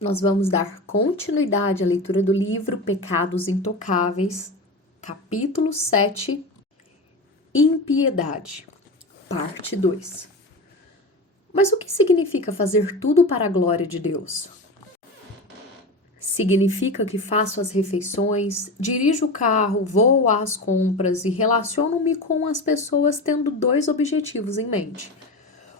Nós vamos dar continuidade à leitura do livro Pecados Intocáveis, capítulo 7, Impiedade, parte 2. Mas o que significa fazer tudo para a glória de Deus? Significa que faço as refeições, dirijo o carro, vou às compras e relaciono-me com as pessoas tendo dois objetivos em mente.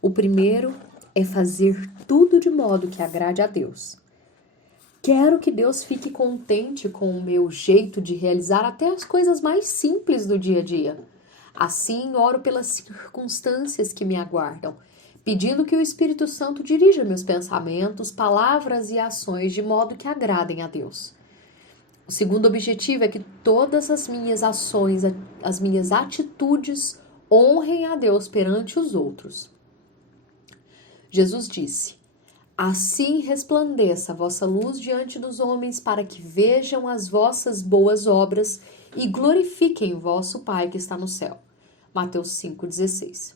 O primeiro é fazer tudo de modo que agrade a Deus. Quero que Deus fique contente com o meu jeito de realizar até as coisas mais simples do dia a dia. Assim, oro pelas circunstâncias que me aguardam, pedindo que o Espírito Santo dirija meus pensamentos, palavras e ações de modo que agradem a Deus. O segundo objetivo é que todas as minhas ações, as minhas atitudes, honrem a Deus perante os outros. Jesus disse: assim resplandeça a vossa luz diante dos homens, para que vejam as vossas boas obras e glorifiquem o vosso Pai que está no céu. Mateus 5,16.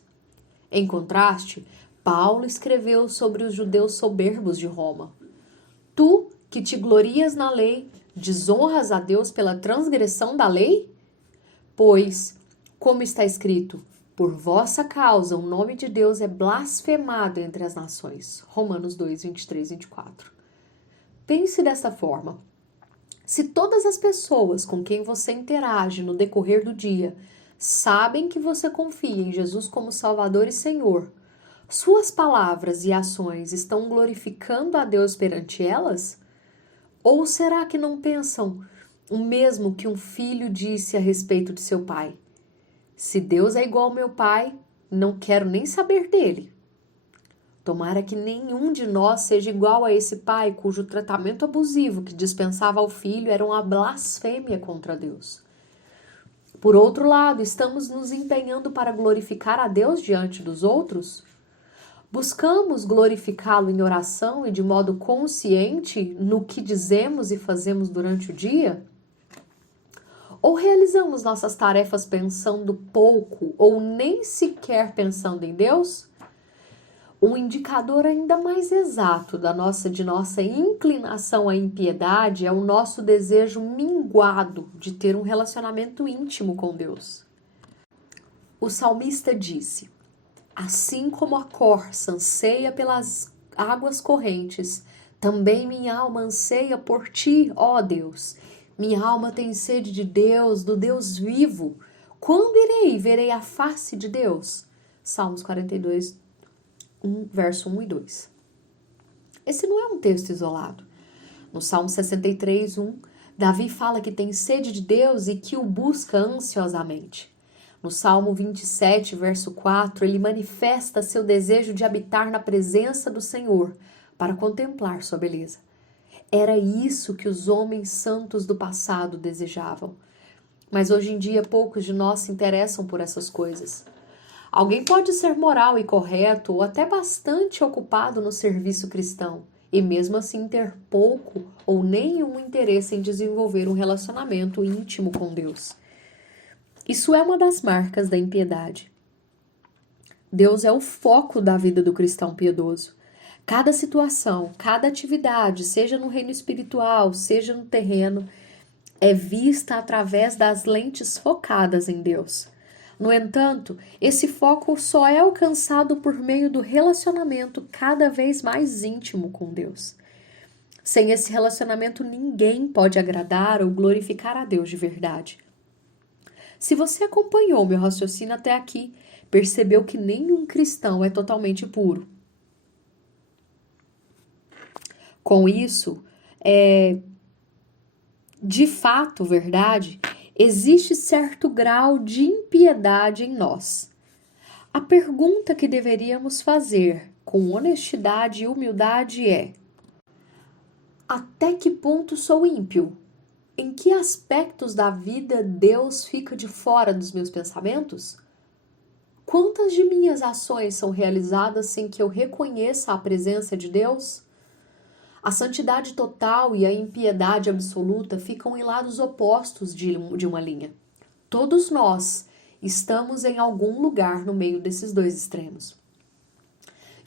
Em contraste, Paulo escreveu sobre os judeus soberbos de Roma. Tu, que te glorias na lei, desonras a Deus pela transgressão da lei? Pois, como está escrito, por vossa causa o nome de Deus é blasfemado entre as nações. Romanos 2, 23 e 24. Pense desta forma. Se todas as pessoas com quem você interage no decorrer do dia sabem que você confia em Jesus como Salvador e Senhor, suas palavras e ações estão glorificando a Deus perante elas? Ou será que não pensam o mesmo que um filho disse a respeito de seu pai? Se Deus é igual ao meu pai, não quero nem saber dele. Tomara que nenhum de nós seja igual a esse pai cujo tratamento abusivo que dispensava ao filho era uma blasfêmia contra Deus. Por outro lado, estamos nos empenhando para glorificar a Deus diante dos outros? Buscamos glorificá-lo em oração e de modo consciente no que dizemos e fazemos durante o dia? Ou realizamos nossas tarefas pensando pouco ou nem sequer pensando em Deus? Um indicador ainda mais exato de nossa inclinação à impiedade é o nosso desejo minguado de ter um relacionamento íntimo com Deus. O salmista disse: assim como a corça anseia pelas águas correntes, também minha alma anseia por ti, ó Deus. Minha alma tem sede de Deus, do Deus vivo. Quando irei e verei a face de Deus? Salmos 42, verso 1 e 2. Esse não é um texto isolado. No Salmo 63, 1, Davi fala que tem sede de Deus e que o busca ansiosamente. No Salmo 27, verso 4, ele manifesta seu desejo de habitar na presença do Senhor para contemplar sua beleza. Era isso que os homens santos do passado desejavam. Mas hoje em dia poucos de nós se interessam por essas coisas. Alguém pode ser moral e correto ou até bastante ocupado no serviço cristão e mesmo assim ter pouco ou nenhum interesse em desenvolver um relacionamento íntimo com Deus. Isso é uma das marcas da impiedade. Deus é o foco da vida do cristão piedoso. Cada situação, cada atividade, seja no reino espiritual, seja no terreno, é vista através das lentes focadas em Deus. No entanto, esse foco só é alcançado por meio do relacionamento cada vez mais íntimo com Deus. Sem esse relacionamento, ninguém pode agradar ou glorificar a Deus de verdade. Se você acompanhou meu raciocínio até aqui, percebeu que nenhum cristão é totalmente puro. Com isso, de fato, verdade, existe certo grau de impiedade em nós. A pergunta que deveríamos fazer com honestidade e humildade é: até que ponto sou ímpio? Em que aspectos da vida Deus fica de fora dos meus pensamentos? Quantas de minhas ações são realizadas sem que eu reconheça a presença de Deus? A santidade total e a impiedade absoluta ficam em lados opostos de uma linha. Todos nós estamos em algum lugar no meio desses dois extremos.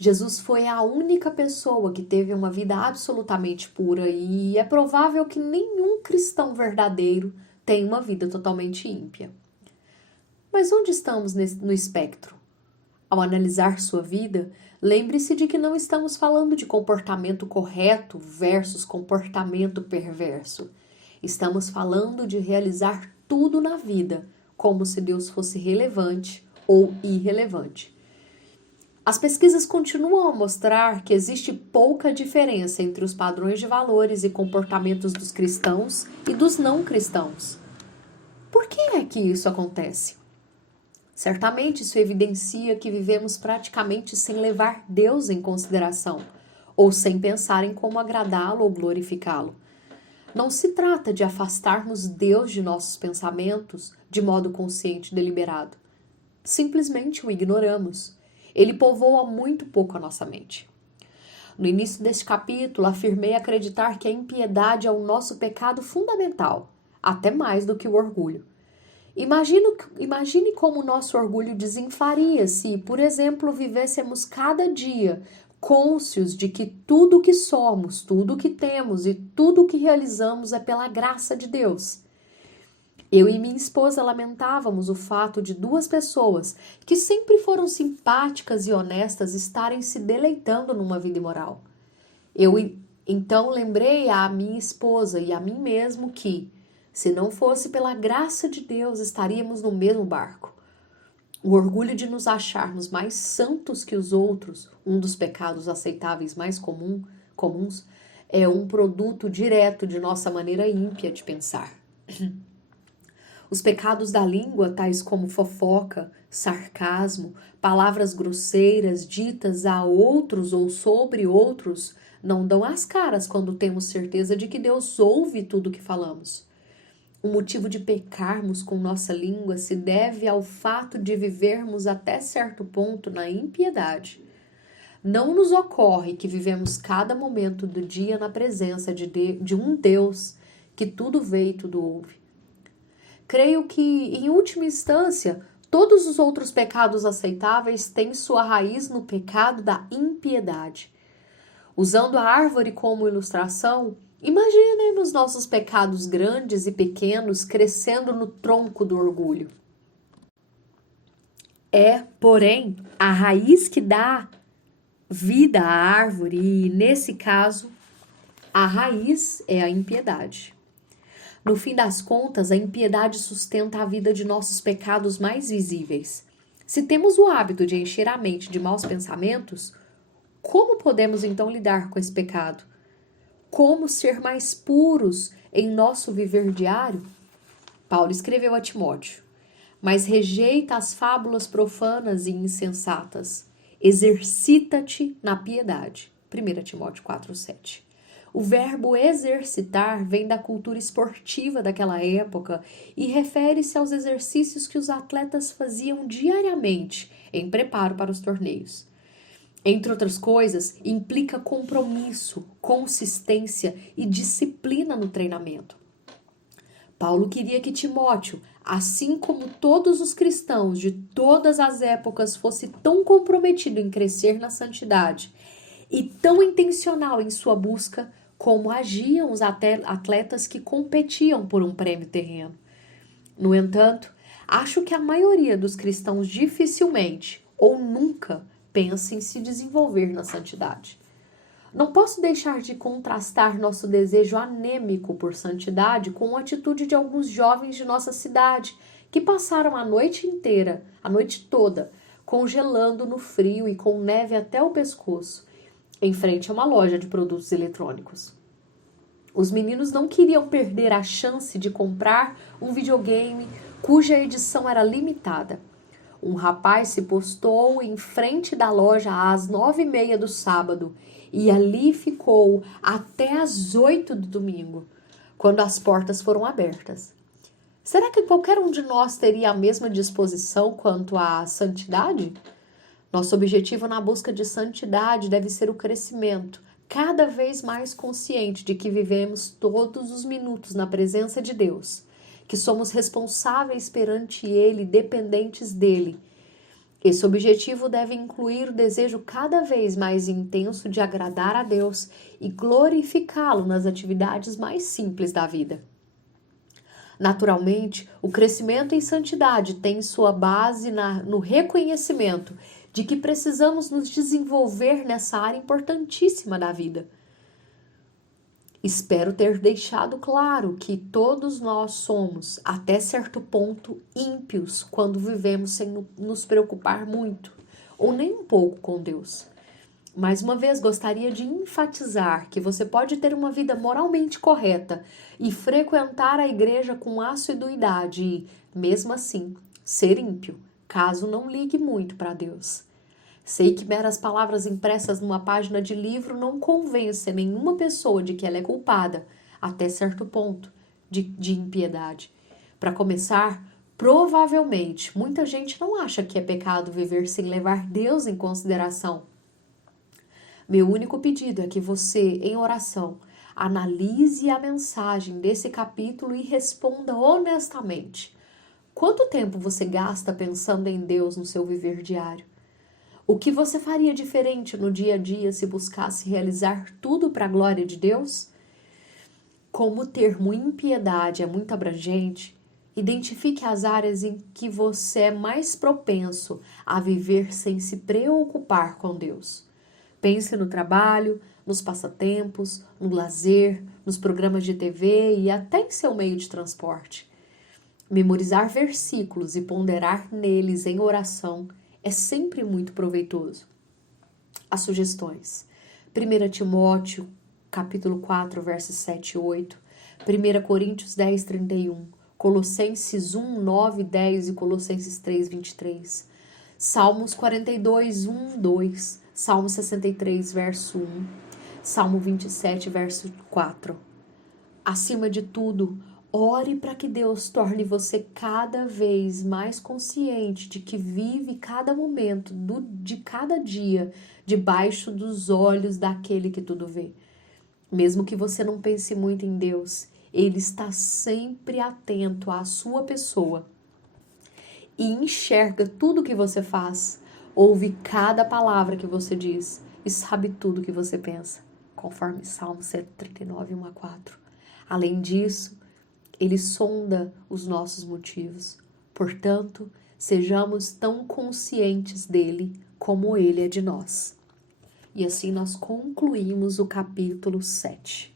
Jesus foi a única pessoa que teve uma vida absolutamente pura e é provável que nenhum cristão verdadeiro tenha uma vida totalmente ímpia. Mas onde estamos no espectro? Ao analisar sua vida, lembre-se de que não estamos falando de comportamento correto versus comportamento perverso. Estamos falando de realizar tudo na vida, como se Deus fosse relevante ou irrelevante. As pesquisas continuam a mostrar que existe pouca diferença entre os padrões de valores e comportamentos dos cristãos e dos não cristãos. Por que é que isso acontece? Certamente isso evidencia que vivemos praticamente sem levar Deus em consideração, ou sem pensar em como agradá-lo ou glorificá-lo. Não se trata de afastarmos Deus de nossos pensamentos de modo consciente e deliberado. Simplesmente o ignoramos. Ele povoa muito pouco a nossa mente. No início deste capítulo, afirmei acreditar que a impiedade é o nosso pecado fundamental, até mais do que o orgulho. Imagine como o nosso orgulho desinfaria se, por exemplo, vivêssemos cada dia cônscios de que tudo o que somos, tudo o que temos e tudo o que realizamos é pela graça de Deus. Eu e minha esposa lamentávamos o fato de duas pessoas que sempre foram simpáticas e honestas estarem se deleitando numa vida imoral. Eu então lembrei à minha esposa e a mim mesmo que, se não fosse pela graça de Deus, estaríamos no mesmo barco. O orgulho de nos acharmos mais santos que os outros, um dos pecados aceitáveis mais comuns, é um produto direto de nossa maneira ímpia de pensar. Os pecados da língua, tais como fofoca, sarcasmo, palavras grosseiras ditas a outros ou sobre outros, não dão as caras quando temos certeza de que Deus ouve tudo o que falamos. O motivo de pecarmos com nossa língua se deve ao fato de vivermos até certo ponto na impiedade. Não nos ocorre que vivemos cada momento do dia na presença de um Deus que tudo vê e tudo ouve. Creio que, em última instância, todos os outros pecados aceitáveis têm sua raiz no pecado da impiedade. Usando a árvore como ilustração, imaginemos nossos pecados grandes e pequenos crescendo no tronco do orgulho. É, porém, a raiz que dá vida à árvore e, nesse caso, a raiz é a impiedade. No fim das contas, a impiedade sustenta a vida de nossos pecados mais visíveis. Se temos o hábito de encher a mente de maus pensamentos, como podemos então lidar com esse pecado? Como ser mais puros em nosso viver diário? Paulo escreveu a Timóteo: mas rejeita as fábulas profanas e insensatas. Exercita-te na piedade. 1 Timóteo 4,7. O verbo exercitar vem da cultura esportiva daquela época e refere-se aos exercícios que os atletas faziam diariamente em preparo para os torneios. Entre outras coisas, implica compromisso, consistência e disciplina no treinamento. Paulo queria que Timóteo, assim como todos os cristãos de todas as épocas, fosse tão comprometido em crescer na santidade e tão intencional em sua busca como agiam os atletas que competiam por um prêmio terreno. No entanto, acho que a maioria dos cristãos dificilmente ou nunca pensa em se desenvolver na santidade. Não posso deixar de contrastar nosso desejo anêmico por santidade com a atitude de alguns jovens de nossa cidade que passaram a noite toda, congelando no frio e com neve até o pescoço, em frente a uma loja de produtos eletrônicos. Os meninos não queriam perder a chance de comprar um videogame cuja edição era limitada. Um rapaz se postou em frente da loja às 9h30 do sábado e ali ficou até às 8 do domingo, quando as portas foram abertas. Será que qualquer um de nós teria a mesma disposição quanto à santidade? Nosso objetivo na busca de santidade deve ser o crescimento, cada vez mais consciente de que vivemos todos os minutos na presença de Deus, que somos responsáveis perante Ele, dependentes dEle. Esse objetivo deve incluir o desejo cada vez mais intenso de agradar a Deus e glorificá-lo nas atividades mais simples da vida. Naturalmente, o crescimento em santidade tem sua base no reconhecimento de que precisamos nos desenvolver nessa área importantíssima da vida. Espero ter deixado claro que todos nós somos, até certo ponto, ímpios quando vivemos sem nos preocupar muito, ou nem um pouco com Deus. Mais uma vez, gostaria de enfatizar que você pode ter uma vida moralmente correta e frequentar a igreja com assiduidade e, mesmo assim, ser ímpio, caso não ligue muito para Deus. Sei que meras palavras impressas numa página de livro não convencem nenhuma pessoa de que ela é culpada, até certo ponto, de impiedade. Para começar, provavelmente, muita gente não acha que é pecado viver sem levar Deus em consideração. Meu único pedido é que você, em oração, analise a mensagem desse capítulo e responda honestamente. Quanto tempo você gasta pensando em Deus no seu viver diário? O que você faria diferente no dia a dia se buscasse realizar tudo para a glória de Deus? Como o termo impiedade é muito abrangente, identifique as áreas em que você é mais propenso a viver sem se preocupar com Deus. Pense no trabalho, nos passatempos, no lazer, nos programas de TV e até em seu meio de transporte. Memorizar versículos e ponderar neles em oração é sempre muito proveitoso. As sugestões: 1 Timóteo, capítulo 4, versos 7 e 8, 1 Coríntios 10, 31, Colossenses 1, 9 e 10 e Colossenses 3, 23, Salmos 42, 1, 2, Salmo 63, verso 1, Salmo 27, verso 4. Acima de tudo, ore para que Deus torne você cada vez mais consciente de que vive cada momento de cada dia debaixo dos olhos daquele que tudo vê. Mesmo que você não pense muito em Deus, Ele está sempre atento à sua pessoa e enxerga tudo que você faz, ouve cada palavra que você diz e sabe tudo que você pensa, conforme Salmo 139, 1 a 4. Além disso, Ele sonda os nossos motivos. Portanto, sejamos tão conscientes dele como ele é de nós. E assim nós concluímos o capítulo 7.